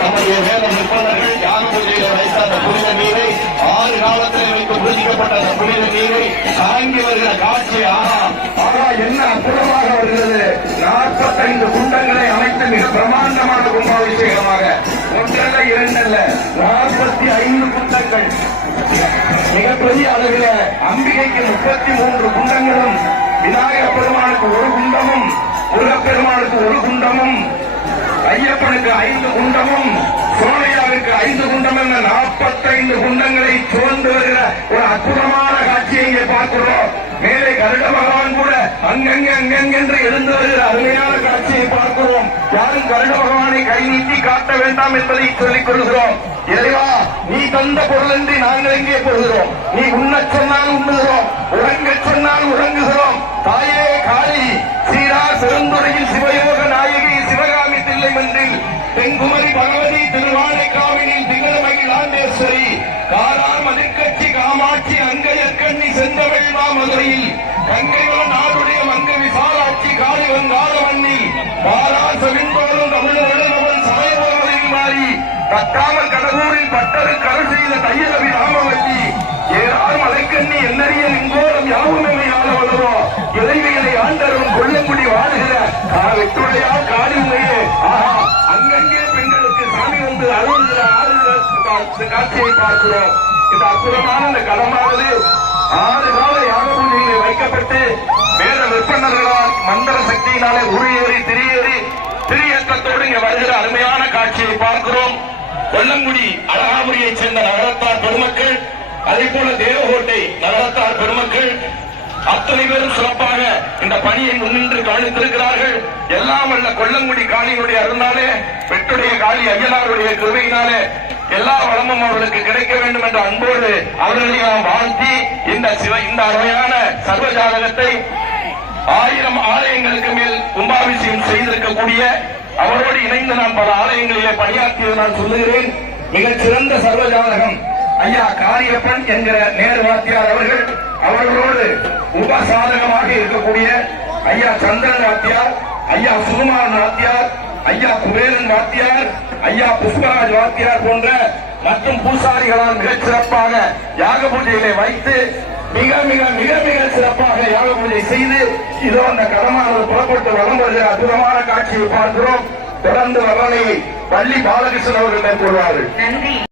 நம்முடைய வேத நிற்பவர்கள் யாக பூஜையில வைத்த அந்த புனித நீரை 6 காலத்தில் வைத்து பூஜிக்கப்பட்ட அந்த புனித நீரை தாங்கி வருகிற காட்சி ஆனா என்ன அற்புதமாக வருகிறது. 45 குண்டங்களை அமைத்து மிக பிரமாண்டமான கும்பாபிஷேகமாக ஒன்றல்ல இரண்டல்ல 45 குண்டங்கள் மிகப்பெரிய அளவில் அம்பிகைக்கு 33 குண்டங்களும் விநாயக பெருமானுக்கு 1 குண்டமும் முருகப்பெருமானுக்கு 1 குண்டமும் ஐயப்பனுக்கு 5 குண்டமும் சோனையாவிற்கு 5 குண்டம் என்ற 45 குண்டங்களை சுமந்து வருகிற ஒரு அற்புதமான காட்சியை இங்கே பார்க்கிறோம். மேலே கருட பகவான் கூட அங்கென்று எழுந்து வருகிற அருமையான காட்சியை பார்க்கிறோம். யாரும் கருட பகவானை கை நீட்டி காட்ட வேண்டாம் என்பதை சொல்லிக் கொள்கிறோம். இறைவா, நீ தந்த பொருள் என்று நாங்கள் எங்கே போகிறோம்? நீ உண்ணச் சொன்னால் உண்ணுகிறோம், உறங்கச் சொன்னால் உறங்குகிறோம். தாயே காளி, சீரார் பெருந்துறையில் சிவயோக நாயகி சிவகாமி தில்லைமன்றில் தென்குமரி பகவதி திருவானைக்காவினில் திகழ்மயில் ஆண்டேஸ்வரி காரார் மதிக்கட்சி காமாட்சி அங்கையற்கண்ணி செந்தமிழ் மாமதுரையில் கங்கைவள நாடுடைய மங்க விசாலாட்சி காளிவன் காலவண்ணில் பாரார் செவின்போலும் தமிழவன் சாயபோவதில் மாறி தக்காமல் கடலூரில் பட்டரு கருள் செய்த தையலவி ராமவல்லி ஏறார் மலைக்கண்ணி என்னறிய இங்கோரம் யாவும் எம்மையால வளரோ இறைவியலை ஆண்டரும் கொல்லங்குடி வாழுகிற வெற்றுடையா காலிமையே ஆஹா அங்கங்கே பெண்களுக்கு சாமி வந்து அருள்கிற காட்சியை பார்க்கிறோம். இந்த அற்புதமான இந்த களமானது 6 கால யாக பூஜையிலே வைக்கப்பட்டு வேத விற்பனர்களால் மந்திர சக்தியினாலே உரியேறி திரியேற்றத்தோடு இங்கே வருகிற அருமையான காட்சியை பார்க்கிறோம். கொல்லங்குடி அழகாபுரியைச் சேர்ந்த நகரத்தார் பெருமக்கள், அதே போல தேவகோட்டை நகரத்தார் பெருமக்கள் அத்தனை பேரும் சிறப்பாக இந்த பணியை முன்னின்று கவனித்திருக்கிறார்கள். எல்லாம் அல்ல கொல்லங்குடி காளியினுடைய அருளாலே, வெட்டுடைய காளி ஐயனாருடைய கிருபையினாலே எல்லா வளமும் அவர்களுக்கு கிடைக்க வேண்டும் என்ற அன்போடு அவர்களை நாம் வாழ்த்தி இந்த அருமையான சர்வ ஜாதகத்தை 1000 ஆலயங்களுக்கு மேல் கும்பாபிஷேகம் செய்திருக்கக்கூடிய அவரோடு இணைந்து நான் பல ஆலயங்களிலே பணியாற்றியது நான் சொல்லுகிறேன். மிகச்சிறந்த சர்வ ஜாதகம் ஐயா காரியப்பன் என்கிற நேரு வாத்தியார் அவர்களோடு உபசாதகமாக இருக்கக்கூடிய ஐயா சந்திரன் வாத்தியார், ஐயா சுகுமாரன் வாத்தியார், ஐயா குபேரன் வாத்தியார், ஐயா புஷ்பராஜ் வாத்தியார் போன்ற மற்றும் பூசாரிகளால் மிகச் சிறப்பாக யாக பூஜையிலே வைத்து மிக மிக மிக மிக சிறப்பாக யாக பூஜை செய்து இதோ அந்த கடமானது புறப்பட்டு வளம் வருகிற அற்புதமான காட்சியை பார்க்கிறோம். தொடர்ந்து வர்ணனை பள்ளி பாலகிருஷ்ணன் அவர்கள் மேற்கொள்வார்கள்.